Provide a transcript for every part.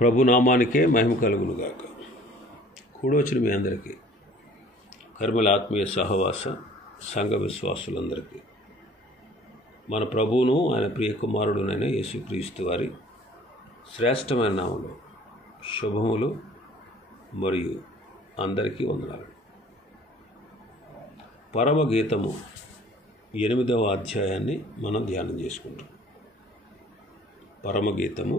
ప్రభునామానికే మహిమ కలుగునుగాక. కూడొచ్చిన మీ అందరికీ, కర్మల ఆత్మీయ సహవాస సంఘ విశ్వాసులందరికీ మన ప్రభువును ఆయన ప్రియ కుమారుడునైన యేసుక్రీస్తు వారి శ్రేష్టమైన నామములో శుభములు మరియు అందరికీ వందనాలు. పరమగీతము 8వ అధ్యాయాన్ని మనం ధ్యానం చేసుకుంటాం. పరమగీతము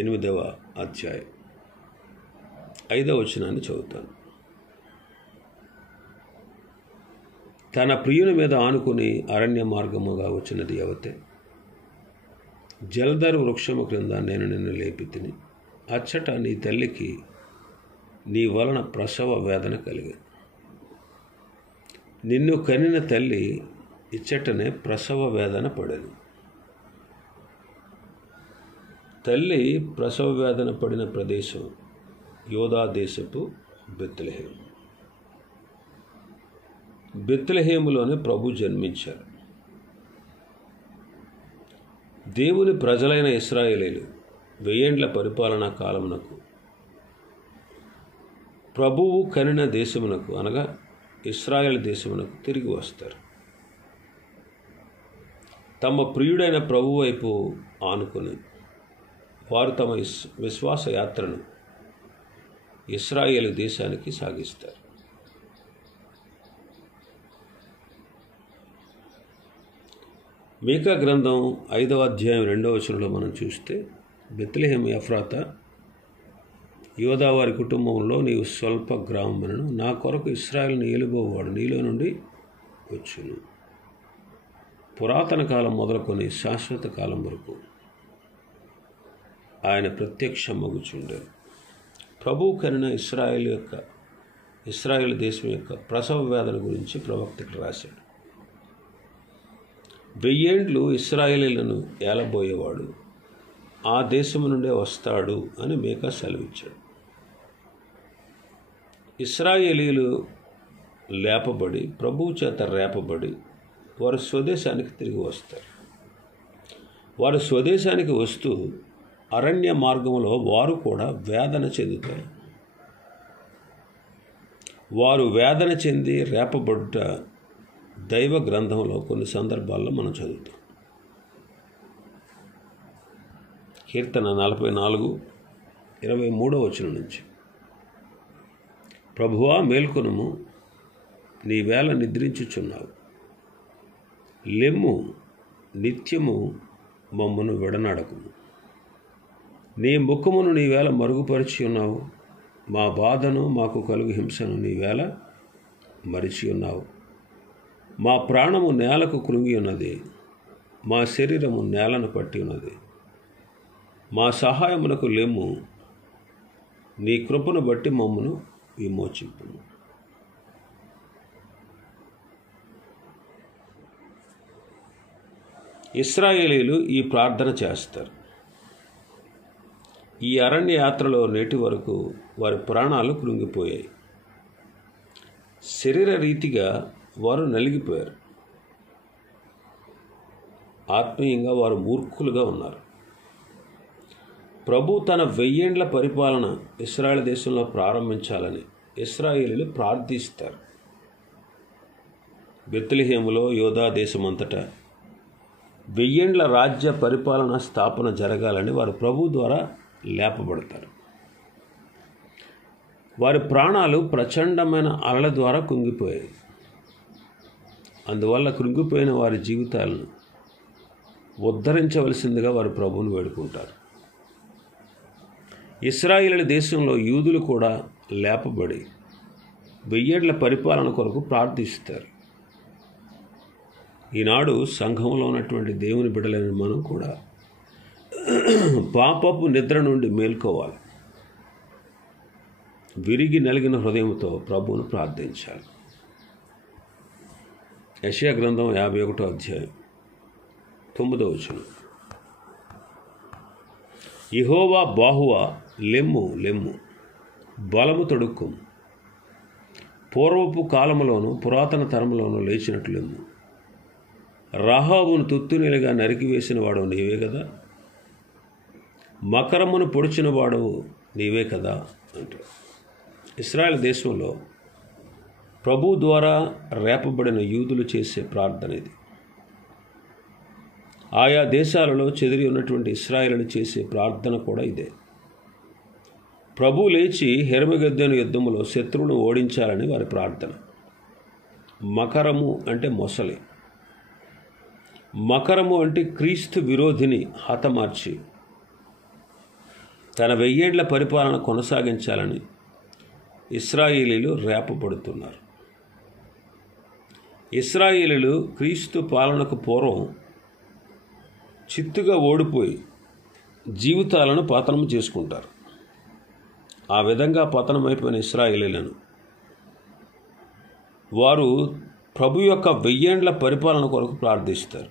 8వ అధ్యాయం 5వ వచనాన్ని చదువుతాను. తన ప్రియుని మీద ఆనుకుని అరణ్య మార్గముగా వచ్చినది యవతే, జలధరు వృక్షము క్రింద నేను నిన్ను లేపి తిని, అచ్చట నీ తల్లికి నీ వలన ప్రసవ వేదన కలిగేది. నిన్ను కనిన తల్లి ఇచ్చటనే ప్రసవ వేదన పడేది. తల్లి ప్రసవ వేదన పడిన ప్రదేశం యోధా దేశపు బెత్లెహేము. బెత్లెహేములోనే ప్రభు జన్మించారు. దేవుని ప్రజలైన ఇశ్రాయేలీలు 1000 ఏండ్ల పరిపాలనా కాలమునకు ప్రభువు కనిన దేశమునకు అనగా ఇశ్రాయేల్ దేశమునకు తిరిగి వస్తారు. తమ ప్రియుడైన ప్రభు వైపు ఆనుకుని వారు తమ విశ్వాస యాత్రను ఇశ్రాయేలు దేశానికి సాగిస్తారు. మీకా గ్రంథం 5వ అధ్యాయం 2వ వచనంలో మనం చూస్తే, బెత్లెహేము ఎఫ్రాతా, యోధా వారి కుటుంబంలో నీవు స్వల్ప గ్రామములను, నా కొరకు ఇశ్రాయేలును ఏలుబోవాడు నీలో నుండి వచ్చును. పురాతన కాలం మొదలుకొని శాశ్వత కాలం వరకు ఆయన ప్రత్యక్షమగుచుండారు. ప్రభువు కనిన ఇశ్రాయేల్ దేశం యొక్క ప్రసవ వేదన గురించి ప్రవక్తకు రాశాడు. 1000 ఏండ్లు ఇశ్రాయేలీలను ఏలబోయేవాడు ఆ దేశము నుండే వస్తాడు అని మీకా సెలవిచ్చాడు. ఇశ్రాయేలీలు లేపబడి, ప్రభువు చేత రేపబడి వారు స్వదేశానికి తిరిగి వస్తారు. వారు స్వదేశానికి వస్తూ అరణ్య మార్గంలో వారు కూడా వేదన చెందుతారు. వారు వేదన చెంది రేపబడ్డ దైవ గ్రంథంలో కొన్ని సందర్భాల్లో మనం చదువుతాం. కీర్తన 44:23వ వచనం నుంచి, ప్రభువా మేల్కొనుము, నీ వేళ నిద్రించుచున్నావు, లెమ్ము, నిత్యము మమ్మును విడనాడకుము. నీ ముఖమును నీవేళ మరుగుపరిచి ఉన్నావు, మా బాధను మాకు కలుగు హింసను నీవేళ మరిచి ఉన్నావు. మా ప్రాణము నేలకు కృంగి ఉన్నది, మా శరీరము నేలను పట్టి ఉన్నది. మా సహాయమునకు లెమ్ము, నీ కృపను బట్టి మమ్మను విమోచింపుము. ఇశ్రాయేలీలు ఈ ప్రార్థన చేస్తారు. ఈ అరణ్య యాత్రలో నేటి వరకు వారి ప్రాణాలు కృంగిపోయాయి. శరీర రీతిగా వారు నలిగిపోయారు. ఆత్మీయంగా వారు మూర్ఖులుగా ఉన్నారు. ప్రభు తన 1000 ఏండ్ల పరిపాలన ఇశ్రాయేల్ దేశంలో ప్రారంభించాలని ఇశ్రాయేలీలు ప్రార్థిస్తారు. బెత్లెహేములో యోధా దేశమంతటా 1000 ఏండ్ల రాజ్య పరిపాలన స్థాపన జరగాలని వారు ప్రభు ద్వారా లేపబడతారు. వారి ప్రాణాలు ప్రచండమైన అలల ద్వారా కుంగిపోయాయి. అందువల్ల కృంగిపోయిన వారి జీవితాలను ఉద్ధరించవలసిందిగా వారు ప్రభువును వేడుకుంటారు. ఇశ్రాయేలు దేశంలో యూదులు కూడా లేపబడి 1000 ఏండ్ల పరిపాలన కొరకు ప్రార్థిస్తారు. ఈనాడు సంఘంలో ఉన్నటువంటి దేవుని బిడ్డలైన మనం కూడా పాపపు నిద్ర నుండి మేల్కోవాలి. విరిగి నలిగిన హృదయంతో ప్రభువును ప్రార్థించాలి. యెషయా గ్రంథం 51వ అధ్యాయం 9వ వచనం, యెహోవా బాహువా, లెమ్ము లెమ్ము, బలము తొడుక్కుము, పూర్వపు కాలములోను పురాతన తరములోను లేచినట్లు లెమ్ము. రాహాబును తుత్తునీలుగా నరికివేసిన వాడు నీవే కదా. మకరమును పొడిచిన వాడు నీవే కదా అంటాడు. ఇశ్రాయేల్ దేశంలో ప్రభు ద్వారా రేపబడిన యూదులు చేసే ప్రార్థన ఇది. ఆయా దేశాలలో చెదిరి ఉన్నటువంటి ఇశ్రాయేలును చేసే ప్రార్థన కూడా ఇదే. ప్రభు లేచి హెర్మగెద్దెను యుద్ధములో శత్రువును ఓడించాలని వారి ప్రార్థన. మకరము అంటే మొసలి, మకరము అంటే క్రీస్తు విరోధిని హతమార్చి తన 1000 ఏళ్ల పరిపాలన కొనసాగించాలని ఇశ్రాయేలీలు రేపబడుతున్నారు. ఇశ్రాయేలీలు క్రీస్తు పాలనకు పూర్వం చిత్తుగా ఓడిపోయి జీవితాలను పతనం చేసుకుంటారు. ఆ విధంగా పతనమైపోయిన ఇశ్రాయేలీలను వారు ప్రభు యొక్క 1000 ఏండ్ల పరిపాలన కొరకు ప్రార్థిస్తారు.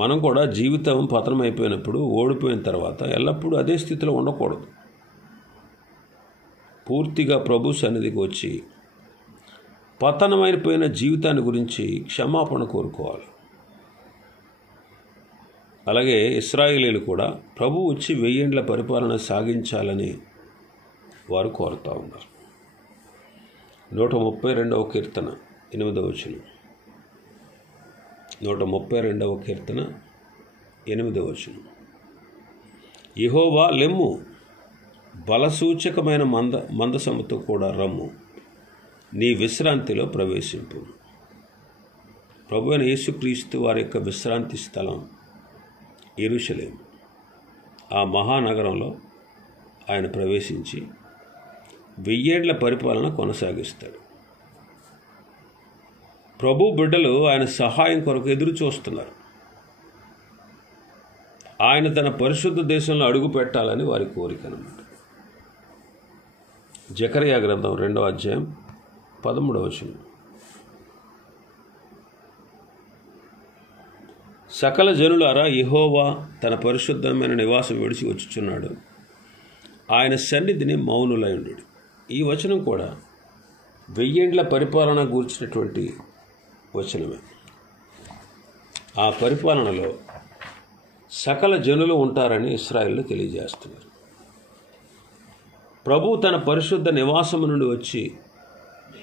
మనం కూడా జీవితం పతనమైపోయినప్పుడు, ఓడిపోయిన తర్వాత ఎల్లప్పుడూ అదే స్థితిలో ఉండకూడదు. పూర్తిగా ప్రభు సన్నిధికి వచ్చి పతనమైపోయిన జీవితాన్ని గురించి క్షమాపణ కోరుకోవాలి. అలాగే ఇశ్రాయేలీలు కూడా ప్రభు వచ్చి 1000 ఏండ్ల పరిపాలన సాగించాలని వారు కోరుతూ ఉన్నారు. 132వ కీర్తన 8వ వచనం. 132వ కీర్తన 8వ వచనం. యెహోవా లెమ్ము, బలసూచకమైన మందసముతో కూడా రమ్ము, నీ విశ్రాంతిలో ప్రవేశింపు. ప్రభు అయిన యేసుక్రీస్తు వారి యొక్క విశ్రాంతి స్థలం యెరూషలేము. ఆ మహానగరంలో ఆయన ప్రవేశించి 1000 ఏండ్ల పరిపాలన కొనసాగిస్తాడు. ప్రభు బిడ్డలు ఆయన సహాయం కొరకు ఎదురు చూస్తున్నారు. ఆయన తన పరిశుద్ధ దేశంలో అడుగు పెట్టాలని వారి కోరిక అన్నమాట. జకర్యా గ్రంథం 2వ అధ్యాయం 13వ వచనం. సకల జనులారా, యెహోవా తన పరిశుద్ధమైన నివాసం విడిచి వచ్చుచున్నాడు, ఆయన సన్నిధిని మౌనులై ఉండు. ఈ వచనం కూడా 1000 ఏండ్ల పరిపాలన గూర్చినటువంటి వచనమే. ఆ పరిపాలనలో సకల జనులు ఉంటారని ఇశ్రాయేలు తెలియజేస్తున్నారు. ప్రభు తన పరిశుద్ధ నివాసము నుండి వచ్చి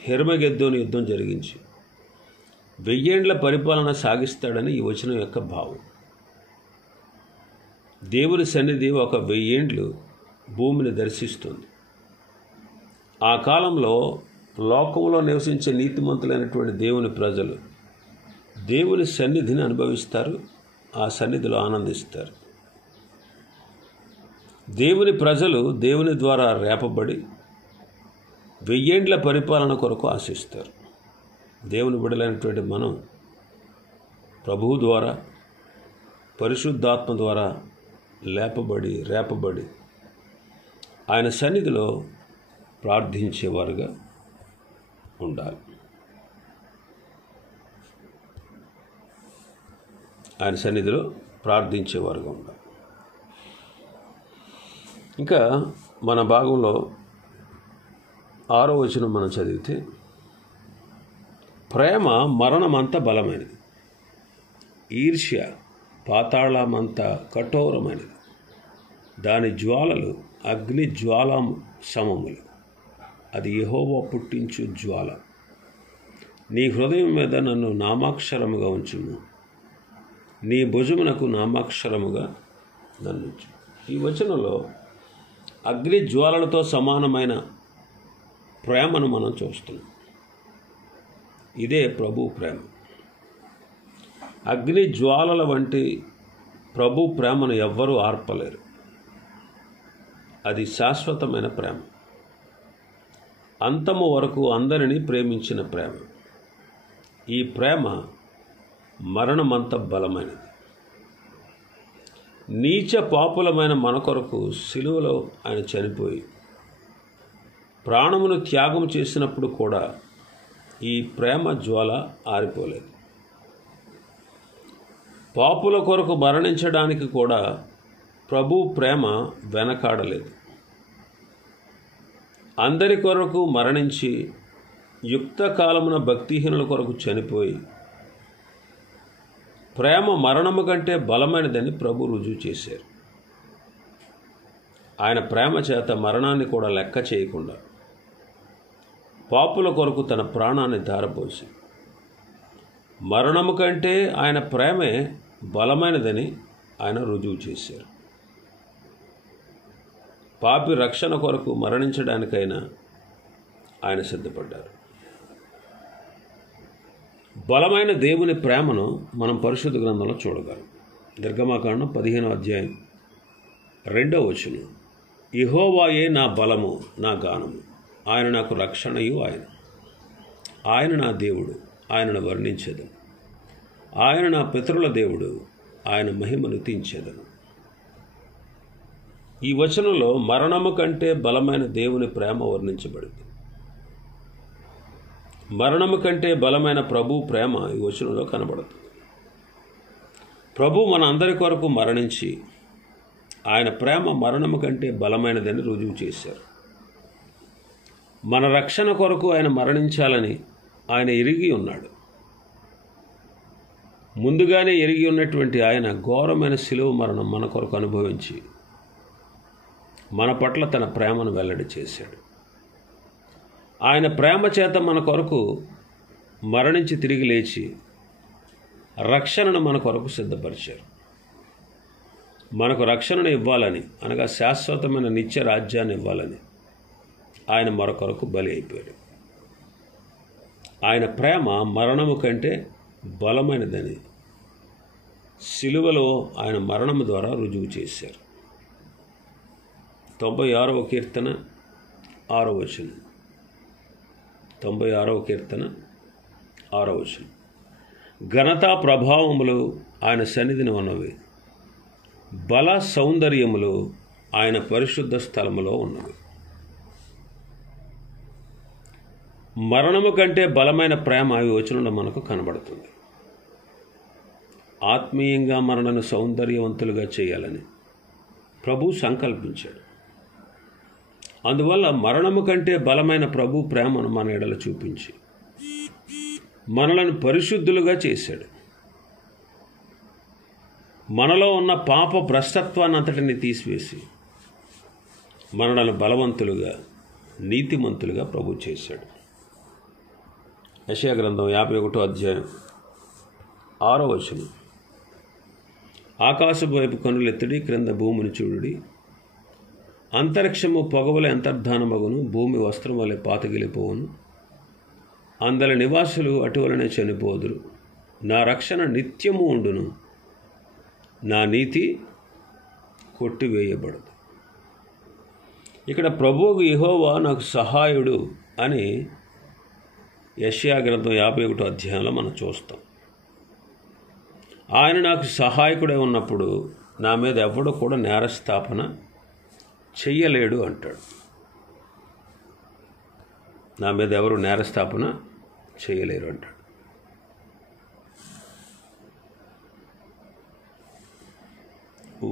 హెర్మగెద్దోను యుద్ధం జరిగించి 1000 ఏండ్ల పరిపాలన సాగిస్తాడని ఈ వచనం యొక్క భావం. దేవుని సన్నిధి ఒక 1000 ఏండ్లు భూమిని దర్శిస్తుంది. ఆ కాలంలో లోకంలో నివసించే నీతిమంతులైనటువంటి దేవుని ప్రజలు దేవుని సన్నిధిని అనుభవిస్తారు, ఆ సన్నిధిలో ఆనందిస్తారు. దేవుని ప్రజలు దేవుని ద్వారా రేపబడి 1000 ఏండ్ల పరిపాలన కొరకు ఆశిస్తారు. దేవుని బిడ్డలైనటువంటి మనం ప్రభువు ద్వారా, పరిశుద్ధాత్మ ద్వారా రేపబడి ఆయన సన్నిధిలో ప్రార్థించేవారుగా ఉండాలి. ఆయన సన్నిధిలో ప్రార్థించేవారుగా ఉండాలి. ఇంకా మన భాగంలో 6వ వచనం మనం చదివితే, ప్రేమ మరణమంత బలమైనది, ఈర్ష్య పాతాళమంత కఠోరమైనది, దాని జ్వాలలు అగ్ని జ్వాలా సమములు, అది యెహోవా పుట్టించు జ్వాల. నీ హృదయం మీద నన్ను నామాక్షరముగా ఉంచుము, నీ భుజమునకు నామాక్షరముగా నన్ను ఉంచు. ఈ వచనంలో అగ్ని జ్వాలలతో సమానమైన ప్రేమను మనం చూస్తున్నాం. ఇదే ప్రభు ప్రేమ. అగ్ని జ్వాలల వంటి ప్రభు ప్రేమను ఎవ్వరూ ఆర్పలేరు. అది శాశ్వతమైన ప్రేమ, అంతము వరకు అందరినీ ప్రేమించిన ప్రేమ. ఈ ప్రేమ మరణమంత బలమైనది. నీచ పాపులమైన మన కొరకు సిలువలో ఆయన చనిపోయి ప్రాణమును త్యాగం చేసినప్పుడు కూడా ఈ ప్రేమ జ్వాల ఆరిపోలేదు. పాపుల కొరకు మరణించడానికి కూడా ప్రభు ప్రేమ వెనకాడలేదు. అందరి కొరకు మరణించి యుక్త కాలమున భక్తిహీనుల కొరకు చనిపోయి ప్రేమ మరణము కంటే బలమైనదని ప్రభు రుజువు చేశారు. ఆయన ప్రేమ చేత మరణాన్ని కూడా లెక్క చేయకుండా పాపుల కొరకు తన ప్రాణాన్ని ధారపోసి మరణము కంటే ఆయన ప్రేమే బలమైనదని ఆయన రుజువు చేశారు. పాపి రక్షణ కొరకు మరణించడానికైనా ఆయన సిద్ధపడ్డారు. బలమైన దేవుని ప్రేమను మనం పరిశుద్ధ గ్రంథంలో చూడగలం. నిర్గమకాండం 15వ అధ్యాయం 2వ వచనం. యెహోవాయే నా బలము, నా గానము, ఆయన నాకు రక్షణయు ఆయన నా దేవుడు, ఆయనను వర్ణించెదను. ఆయన నా పితరుల దేవుడు, ఆయన మహిమను తీర్చెదను. ఈ వచనంలో మరణము కంటే బలమైన దేవుని ప్రేమ వర్ణించబడింది. మరణము కంటే బలమైన ప్రభు ప్రేమ ఈ వచనంలో కనబడుతుంది. ప్రభు మన అందరి కొరకు మరణించి ఆయన ప్రేమ మరణము కంటే బలమైనదని రుజువు చేశారు. మన రక్షణ కొరకు ఆయన మరణించాలని ఆయన ఎరిగి ఉన్నాడు. ముందుగానే ఎరిగి ఉన్నటువంటి ఆయన ఘోరమైన శిలువ మరణం మన కొరకు అనుభవించి మన పట్ల తన ప్రేమను వెల్లడి చేశాడు. ఆయన ప్రేమ చేత మన కొరకు మరణించి తిరిగి లేచి రక్షణను మన కొరకు సిద్ధపరిచారు. మనకు రక్షణను ఇవ్వాలని, అనగా శాశ్వతమైన నిత్య రాజ్యాన్ని ఇవ్వాలని ఆయన మరొకరకు బలి అయిపోయాడు. ఆయన ప్రేమ మరణము కంటే బలమైనదని సిలువలో ఆయన మరణము ద్వారా రుజువు చేశారు. 96వ కీర్తన 6వ వచనం. 96వ కీర్తన 6వ వచనం. ఘనతా ప్రభావములు ఆయన సన్నిధిని ఉన్నవి, బల సౌందర్యములు ఆయన పరిశుద్ధ స్థలములో ఉన్నవి. మరణము కంటే బలమైన ప్రేమ ఈ వచనంలో మనకు కనబడుతుంది. ఆత్మీయంగా మనలను సౌందర్యవంతులుగా చేయాలని ప్రభు సంకల్పించాడు. అందువల్ల మరణము కంటే బలమైన ప్రభు ప్రేమను మన ఎడల చూపించి మనలను పరిశుద్ధులుగా చేశాడు. మనలో ఉన్న పాప భ్రష్టత్వాన్ని అంతటిని తీసివేసి మనలను బలవంతులుగా, నీతిమంతులుగా ప్రభు చేశాడు. యెషయా గ్రంథం 51వ అధ్యాయం 6వ వచనం. ఆకాశపు వైపు కనులెత్తుడి, క్రింద భూమిని చూడుడి. అంతరిక్షము పొగవలే అంతర్ధానమగును, భూమి వస్త్రం వలె పాతగిలిపోవును. అందరి నివాసులు అటువలనే చనిపోదురు. నా రక్షణ నిత్యము ఉండును, నా నీతి కొట్టివేయబడదు. ఇక్కడ ప్రభువు యెహోవా నాకు సహాయుడు అని యెషయా గ్రంథం 51వ అధ్యాయంలో మనం చూస్తాం. ఆయన నాకు సహాయకుడే ఉన్నప్పుడు నా మీద ఎవడు కూడా నేరస్థాపన చెయ్యలేడు అంటాడు. నా మీద ఎవరు నేరస్థాపన చేయలేరు అంటాడు.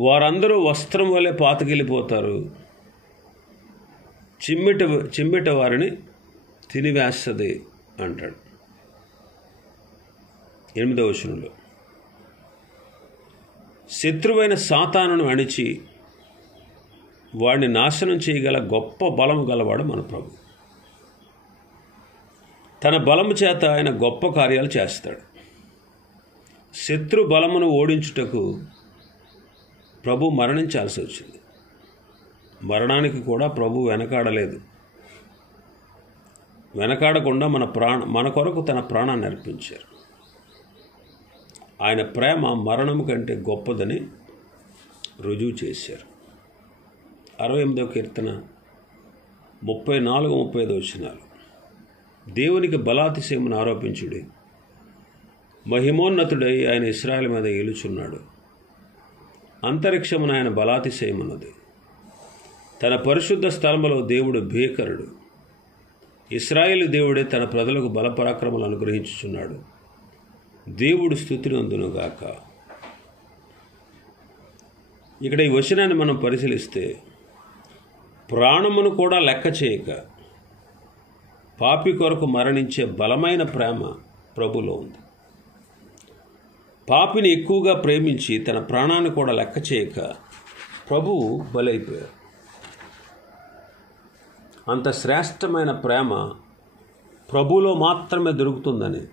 వారందరూ వస్త్రం వలె పాతగిలిపోతారు, చిమ్మిట వారిని తినివేస్తుంది అంటాడు. 8వ వచనంలో శత్రువైన సాతానును అణిచి వాడిని నాశనం చేయగల గొప్ప బలము గలవాడు మన ప్రభు. తన బలము చేత ఆయన గొప్ప కార్యాలు చేస్తాడు. శత్రు బలమును ఓడించుటకు ప్రభు మరణించాల్సి వచ్చింది. మరణానికి కూడా ప్రభు వెనకాడలేదు. వెనకాడకుండా మన కొరకు తన ప్రాణాన్ని అర్పించారు. ఆయన ప్రేమ మరణము కంటే గొప్పదని రుజువు చేశారు. 68వ కీర్తన 34-35 వచనాలు. దేవునికి బలాతిశయమును ఆరోపించుడి, మహిమోన్నతుడై ఆయన ఇశ్రాయేలు మీద ఏలుచున్నాడు. అంతరిక్షమున ఆయన బలాతిశయమున్నది. తన పరిశుద్ధ స్థలములో దేవుడు భీకరుడు. ఇశ్రాయేలు దేవుడే తన ప్రజలకు బలపరాక్రమాలు అనుగ్రహించుచున్నాడు. దేవుడు స్తుతినందునుగాక. ఇక్కడ ఈ వచనాన్ని మనం పరిశీలిస్తే ప్రాణమును కూడా లెక్క చేయక పాపి కొరకు మరణించే బలమైన ప్రేమ ప్రభులో ఉంది. పాపిని ఎక్కువగా ప్రేమించి తన ప్రాణాన్ని కూడా లెక్క చేయక ప్రభువు బలైపోయారు. అంత శ్రేష్టమైన ప్రేమ ప్రభువులో మాత్రమే దొరుకుతుందని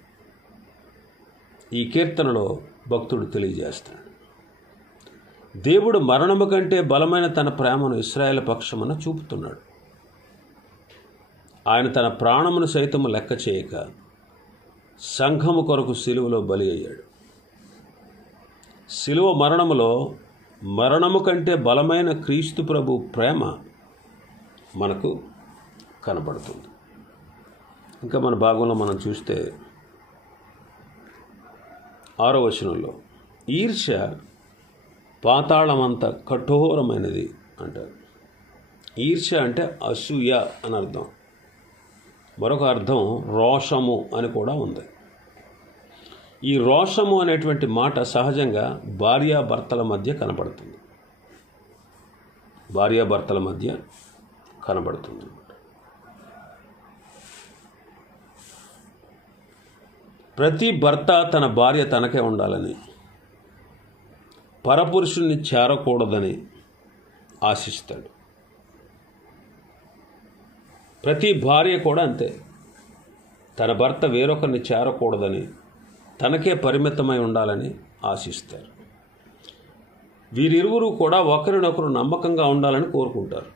ఈ కీర్తనలో భక్తుడు తెలియజేస్తాడు. దేవుడు మరణము కంటే బలమైన తన ప్రేమను ఇశ్రాయేలు పక్షమున చూపుతున్నాడు. ఆయన తన ప్రాణమును సైతము లెక్క చేయక సంఘము కొరకు సిలువలో బలి అయ్యాడు. సిలువ మరణములో మరణము కంటే బలమైన క్రీస్తు ప్రభు ప్రేమ మనకు కనబడుతుంది. ఇంకా మన భాగంలో మనం చూస్తే 6వ వచనంలో ఈర్ష్య పాతాళమంత కఠోరమైనది అంటారు. ఈర్ష్య అంటే అసూయ అని అర్థం. మరొక అర్థం రోషము అని కూడా ఉంది. ఈ రోషము అనేటువంటి మాట సహజంగా భార్యాభర్తల మధ్య కనబడుతుంది. భార్యాభర్తల మధ్య కనబడుతుంది. ప్రతి భర్త తన భార్య తనకే ఉండాలని, పరపురుషుణ్ణి చేరకూడదని ఆశిస్తాడు. ప్రతి భార్య కూడా అంతే. తన భర్త వేరొకరిని చేరకూడదని, తనకే పరిమితమై ఉండాలని ఆశిస్తారు. వీరిరువురు కూడా ఒకరినొకరు నమ్మకంగా ఉండాలని కోరుకుంటారు.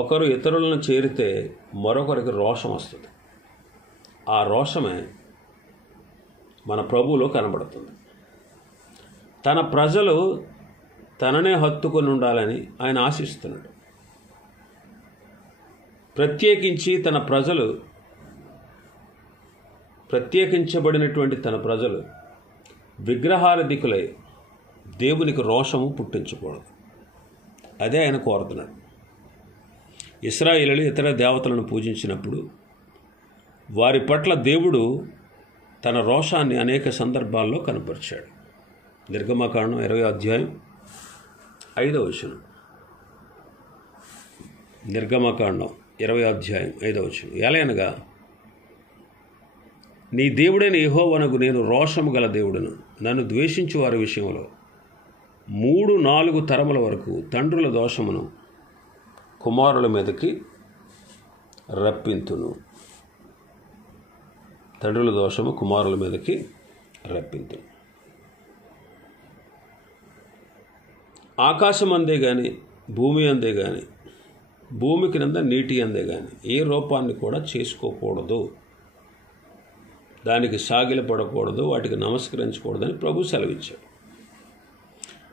ఒకరు ఇతరులను చేరితే మరొకరికి రోషం వస్తుంది. ఆ రోషమే మన ప్రభువులో కనబడుతుంది. తన ప్రజలు తననే హత్తుకొని ఉండాలని ఆయన ఆశిస్తున్నాడు. ప్రత్యేకించబడినటువంటి తన ప్రజలు విగ్రహారాధికులై దేవునికి రోషము పుట్టించకూడదు. అదే ఆయన కోరుతున్నాడు. ఇశ్రాయేలీయులు ఇతర దేవతలను పూజించినప్పుడు వారి పట్ల దేవుడు తన రోషాన్ని అనేక సందర్భాల్లో కనపరిచాడు. నిర్గమకాండం 20వ అధ్యాయం 5వ వచనం. నిర్గమకాండం 20వ అధ్యాయం 5వ వచనం. ఎలయనగా నీ దేవుడైన యెహోవానగు నేను రోషము గల దేవుడును, నన్ను ద్వేషించు వారి విషయంలో 3-4 తరముల వరకు తండ్రుల దోషమును కుమారుల మీదకి రప్పింతును. తండ్రుల దోషము కుమారుల మీదకి రప్పింతును. ఆకాశం అందే కానీ, భూమి అందే కానీ, భూమి క్రింద నీటి అందే కానీ ఏ రూపాన్ని కూడా చేసుకోకూడదు, దానికి సాగిలపడకూడదు, వాటికి నమస్కరించకూడదని ప్రభు సెలవిచ్చాడు.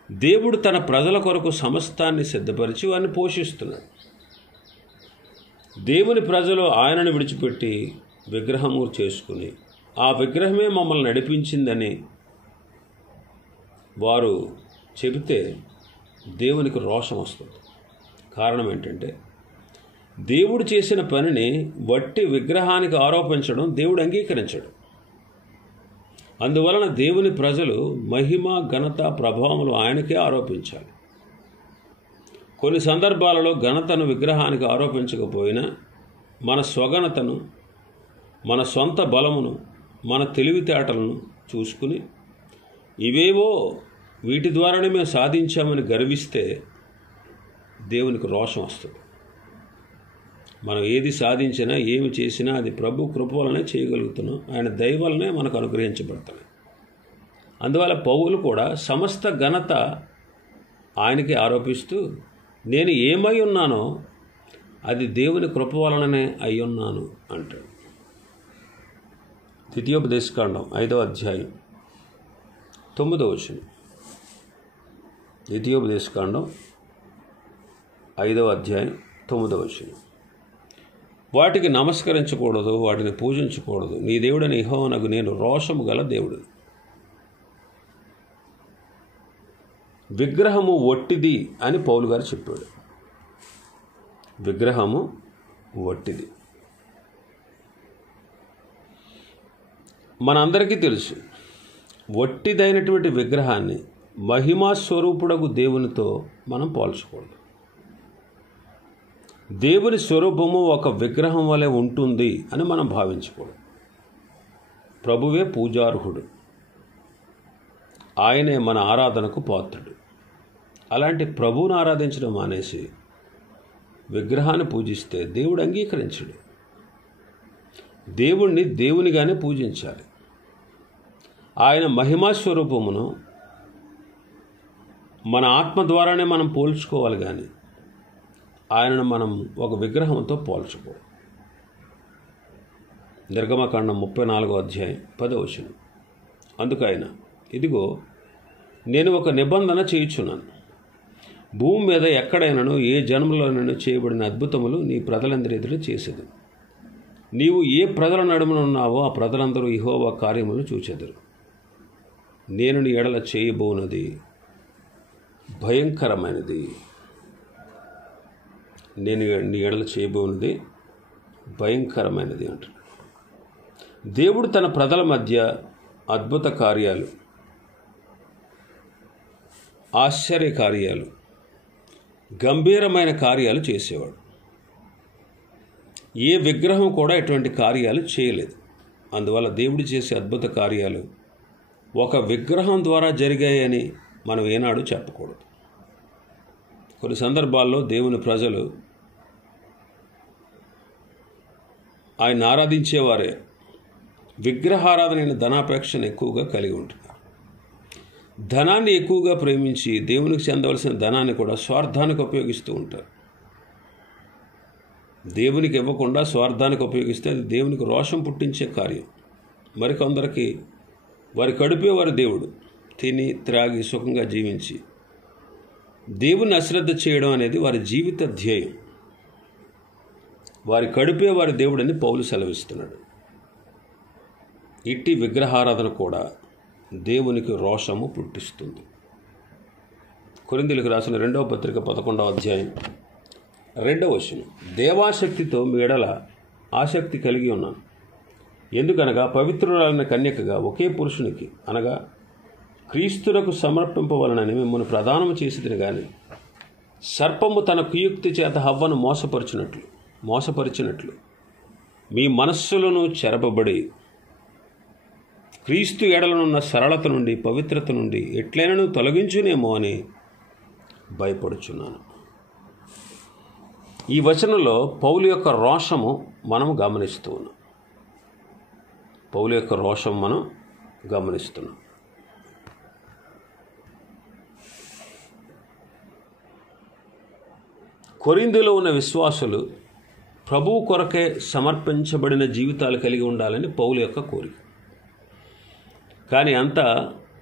దేవుడు తన ప్రజల కొరకు సమస్తాన్ని సిద్ధపరిచి వారిని పోషిస్తున్నాడు. దేవుని ప్రజలు ఆయనను విడిచిపెట్టి విగ్రహము చేసుకుని ఆ విగ్రహమే మమ్మల్ని నడిపించిందని వారు చెబితే దేవునికి రోషం వస్తుంది. కారణం ఏంటంటే దేవుడు చేసిన పనిని వట్టి విగ్రహానికి ఆరోపించడం దేవుడు అంగీకరించడు. అందువలన దేవుని ప్రజలు మహిమ, ఘనత, ప్రభావములు ఆయనకే ఆరోపించాలి. కొన్ని సందర్భాలలో ఘనతను విగ్రహానికి ఆరోపించకపోయినా మన స్వఘనతను, మన సొంత బలమును, మన తెలివితేటలను చూసుకుని ఇవేవో వీటి ద్వారానే మేము సాధించామని గర్విస్తే దేవునికి రోషం వస్తుంది. మనం ఏది సాధించినా, ఏమి చేసినా అది ప్రభు కృప వలనే చేయగలుగుతున్నాం. ఆయన దయ వలనే మనకు అనుగ్రహించబడుతున్నాయి. అందువల్ల పౌలు కూడా సమస్త ఘనత ఆయనకి ఆరోపిస్తూ నేను ఏమై ఉన్నానో అది దేవుని కృప వలననే అయ్యున్నాను అంటాడు. ద్వితీయోపదేశకాండం 5వ అధ్యాయం 9వ వచనం. ద్వితీయోపదేశకాండం 5వ అధ్యాయం 9వ వచనం. వాటికి నమస్కరించకూడదు, వాటిని పూజించకూడదు. నీ దేవుడని యెహోవానగు నేను రోషము గల దేవుడు. విగ్రహము వట్టిది అని పౌలు గారు చెప్పాడు. విగ్రహము వట్టిది. మనందరికీ తెలుసు, వట్టిదైనటువంటి విగ్రహాన్ని మహిమా స్వరూపుడగు దేవునితో మనం పోల్చకూడదు. దేవుని స్వరూపము ఒక విగ్రహం వలె ఉంటుంది అని మనం భావించకూడదు. ప్రభువే పూజార్హుడు. ఆయనే మన ఆరాధనకు పాత్రుడు. అలాంటి ప్రభువును ఆరాధించడం మానేసి విగ్రహాన్ని పూజిస్తే దేవుడు అంగీకరించడు. దేవుణ్ణి దేవునిగానే పూజించాలి. ఆయన మహిమా స్వరూపమును మన ఆత్మ ద్వారానే మనం పోల్చుకోవాలి, కానీ ఆయనను మనం ఒక విగ్రహంతో పోల్చుకోవాలి. నిర్గమకాండం 34వ అధ్యాయం 10వ వచనం. అందుకు ఆయన, ఇదిగో నేను ఒక నిబంధన చేయుచున్నాను. భూమి మీద ఎక్కడైనాను ఏ జన్మలోనైనా చేయబడిన అద్భుతములు నీ ప్రజలందరి ఎదుట చేసేది. నీవు ఏ ప్రజల నడుమున ఉన్నావో ఆ ప్రజలందరూ యెహోవా కార్యములు చూచెదరు. నేను నీ ఎడల చేయబోనది భయంకరమైనది. నేను నీ ఎడల చేయబోనది భయంకరమైనది అంటాడు. దేవుడు తన ప్రజల మధ్య అద్భుత కార్యాలు, ఆశ్చర్య కార్యాలు, గంభీరమైన కార్యాలు చేసేవాడు. ఏ విగ్రహం కూడా ఎటువంటి కార్యాలు చేయలేదు. అందువల్ల దేవుడు చేసే అద్భుత కార్యాలు ఒక విగ్రహం ద్వారా జరిగాయని మనం ఏనాడు చెప్పకూడదు. కొన్ని సందర్భాల్లో దేవుని ప్రజలు ఆయన ఆరాధించేవారే విగ్రహారాధన ధనాపేక్షను ఎక్కువగా కలిగి ఉంటున్నారు. ధనాన్ని ఎక్కువగా ప్రేమించి దేవునికి చెందవలసిన ధనాన్ని కూడా స్వార్థానికి ఉపయోగిస్తూ ఉంటారు. దేవునికి ఇవ్వకుండా స్వార్థానికి ఉపయోగిస్తే అది దేవునికి రోషం పుట్టించే కార్యం. మరికొందరికి వారి కడుపే వారి దేవుడు. తిని త్రాగి సుఖంగా జీవించి దేవుని అశ్రద్ధ చేయడం అనేది వారి జీవిత ధ్యేయం. వారి కడుపే వారి దేవుడని పౌలు సెలవిస్తున్నాడు. ఇట్టి విగ్రహారాధన కూడా దేవునికి రోషము పుట్టిస్తుంది. కొరింథీయులకు రాసిన 2వ పత్రిక 11వ అధ్యాయం 2వ వచనం. దేవాశక్తితో మీ ఎడల ఆసక్తి కలిగి ఉన్నాను. ఎందుకనగా పవిత్రురాలైన కన్యకగా ఒకే పురుషునికి అనగా క్రీస్తునకు సమర్పింపవలనని మిమ్మల్ని ప్రదానము చేసిదిని గాని సర్పము తన కుయుక్తి చేత హవ్వను మోసపరిచినట్లు మీ మనస్సులను చెరపబడి క్రీస్తు ఎడలనున్న సరళత నుండి పవిత్రత నుండి ఎట్లైనను తొలగించునేమో అని భయపడుచున్నాను. ఈ వచనంలో పౌలు యొక్క రోషము మనం గమనిస్తూ ఉన్నాం. పౌలు యొక్క రోషం మనం గమనిస్తున్నాం. కొరింథీలో ఉన్న విశ్వాసులు ప్రభువు కొరకే సమర్పించబడిన జీవితాలు కలిగి ఉండాలని పౌలు యొక్క కోరిక. కానీ అంతా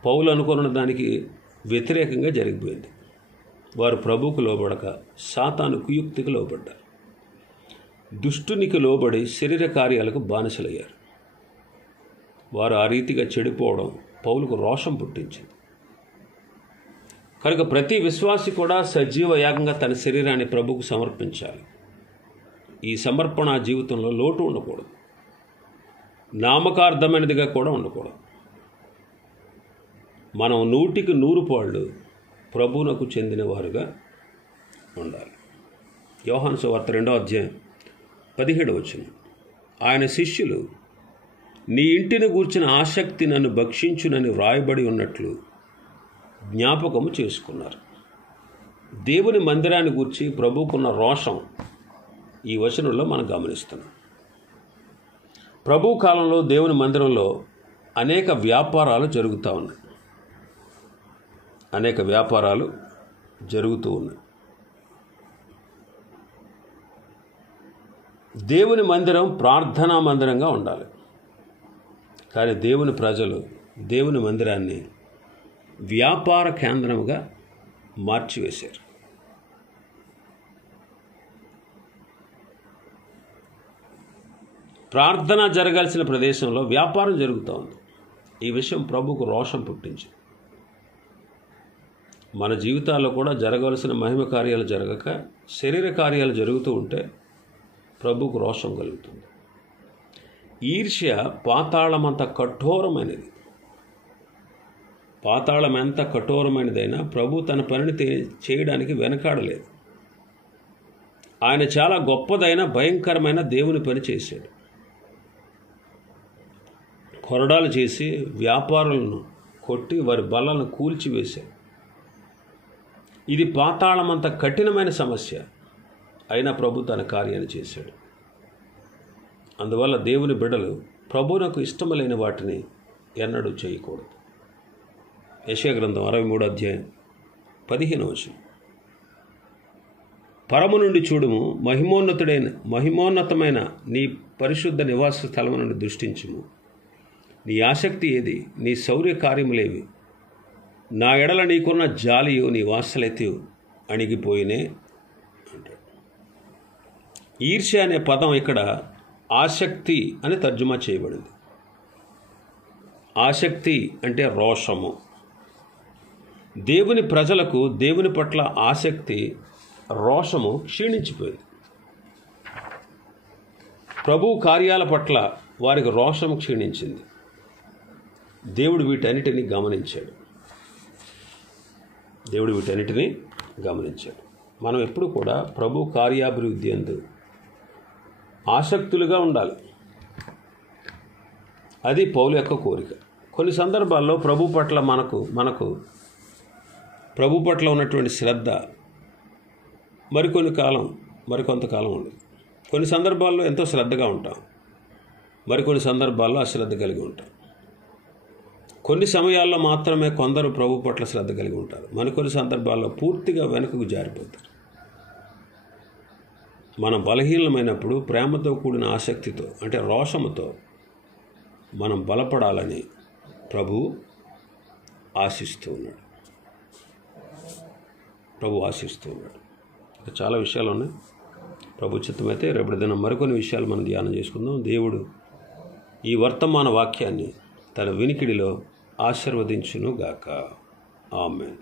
పౌలు అనుకున్న దానికి వ్యతిరేకంగా జరిగిపోయింది. వారు ప్రభువుకు లోబడక సాతాను కుయుక్తికి లోబడ్డారు. దుష్టునికి లోబడి శరీర కార్యాలకు బానిసలయ్యారు. వారు ఆ రీతిగా చెడిపోవడం పౌలుకు రోషం పుట్టించింది. కనుక ప్రతి విశ్వాసి కూడా సజీవ యాగంగా తన శరీరాన్ని ప్రభువుకు సమర్పించాలి. ఈ సమర్పణ జీవితంలో లోటు ఉండకూడదు. నామకార్థమైనదిగా కూడా ఉండకూడదు. మనం 100కి 100 పాళ్ళు ప్రభువునకు చెందిన వారుగా ఉండాలి. యోహాను సువార్త 2వ అధ్యాయం 17వ వచనం. ఆయన శిష్యులు నీ ఇంటిని గూర్చిన ఆసక్తి నన్ను భక్షించునని వ్రాయబడి ఉన్నట్లు జ్ఞాపకము చేసుకున్నారు. దేవుని మందిరాన్ని గూర్చి ప్రభువుకున్న రోషం ఈ వచనంలో మనం గమనిస్తున్నాం. ప్రభు కాలంలో దేవుని మందిరంలో అనేక వ్యాపారాలు జరుగుతూ ఉన్నాయి. దేవుని మందిరం ప్రార్థనా మందిరంగా ఉండాలి. కానీ దేవుని ప్రజలు దేవుని మందిరాన్ని వ్యాపార కేంద్రముగా మార్చివేశారు. ప్రార్థన జరగాల్సిన ప్రదేశంలో వ్యాపారం జరుగుతూ ఉంది. ఈ విషయం ప్రభువుకు రోషం పుట్టించింది. మన జీవితాల్లో కూడా జరగవలసిన మహిమ కార్యాలు జరగక శరీర కార్యాలు జరుగుతూ ఉంటే ప్రభువుకు రోషం కలుగుతుంది. ఈర్ష్య పాతాళమంత కఠోరమైనది. పాతాళం ఎంత కఠోరమైనదైనా ప్రభు తన పనిని చేయడానికి వెనకాడలేదు. ఆయన చాలా గొప్పదైన భయంకరమైన దేవుని పని చేశాడు. కొరడాలు చేసి వ్యాపారులను కొట్టి వారి బల్లను కూల్చివేశాడు. ఇది పాతాళమంత కఠినమైన సమస్య, అయినా ప్రభు తన కార్యాన్ని చేశాడు. అందువల్ల దేవుని బిడ్డలు ప్రభువునకు ఇష్టములైన వాటిని ఎన్నడూ చేయకూడదు. యెషయా గ్రంథం 63 అధ్యాయం 15వ వచనం. పరము నుండి చూడుము, మహిమోన్నతమైన నీ పరిశుద్ధ నివాస స్థలము నుండి దృష్టించుము. నీ ఆసక్తి ఏది? నీ శౌర్య కార్యములేవి? నా ఎడల నీకున్న జాలియు నీ వాత్సల్యతయు అణిగిపోయినే అంటాడు. ఈర్ష్య అనే పదం ఇక్కడ ఆసక్తి అని తర్జుమా చేయబడింది. ఆసక్తి అంటే రోషము. దేవుని ప్రజలకు దేవుని పట్ల ఆసక్తి, రోషము క్షీణించిపోయింది. ప్రభు కార్యాల పట్ల వారికి రోషము క్షీణించింది. దేవుడు వీటన్నిటిని గమనించాడు. మనం ఎప్పుడు కూడా ప్రభు కార్యాభివృద్ధి యందు ఆసక్తులుగా ఉండాలి. అది పౌలు యొక్క కోరిక. కొన్ని సందర్భాల్లో ప్రభు పట్ల మనకు ప్రభు పట్ల ఉన్నటువంటి శ్రద్ధ మరికొంతకాలం ఉండదు. కొన్ని సందర్భాల్లో ఎంతో శ్రద్ధగా ఉంటాం, మరికొన్ని సందర్భాల్లో అశ్రద్ధ కలిగి ఉంటాం. కొన్ని సమయాల్లో మాత్రమే కొందరు ప్రభు పట్ల శ్రద్ధ కలిగి ఉంటారు, మరికొన్ని సందర్భాల్లో పూర్తిగా వెనుకకు జారిపోతారు. మనం బలహీనమైనప్పుడు ప్రేమతో కూడిన ఆసక్తితో, అంటే రోషముతో మనం బలపడాలని ప్రభు ఆశిస్తూ ఉన్నాడు. చాలా విషయాలు ఉన్నాయి. ప్రభు చిత్తమైతే రేపటి దినం మరికొన్ని విషయాలు మనం ధ్యానం చేసుకుందాం. దేవుడు ఈ వర్తమాన వాక్యాన్ని తన వినికిడిలో ఆశీర్వదించును గాక. ఆమేన్.